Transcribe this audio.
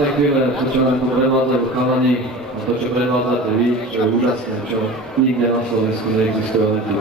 krásne chvíle, to čo nám tu predvádzajú chalani a to čo predvádzate vy, čo je úžasné, čo nikde na Slovensku neexistuje len tu.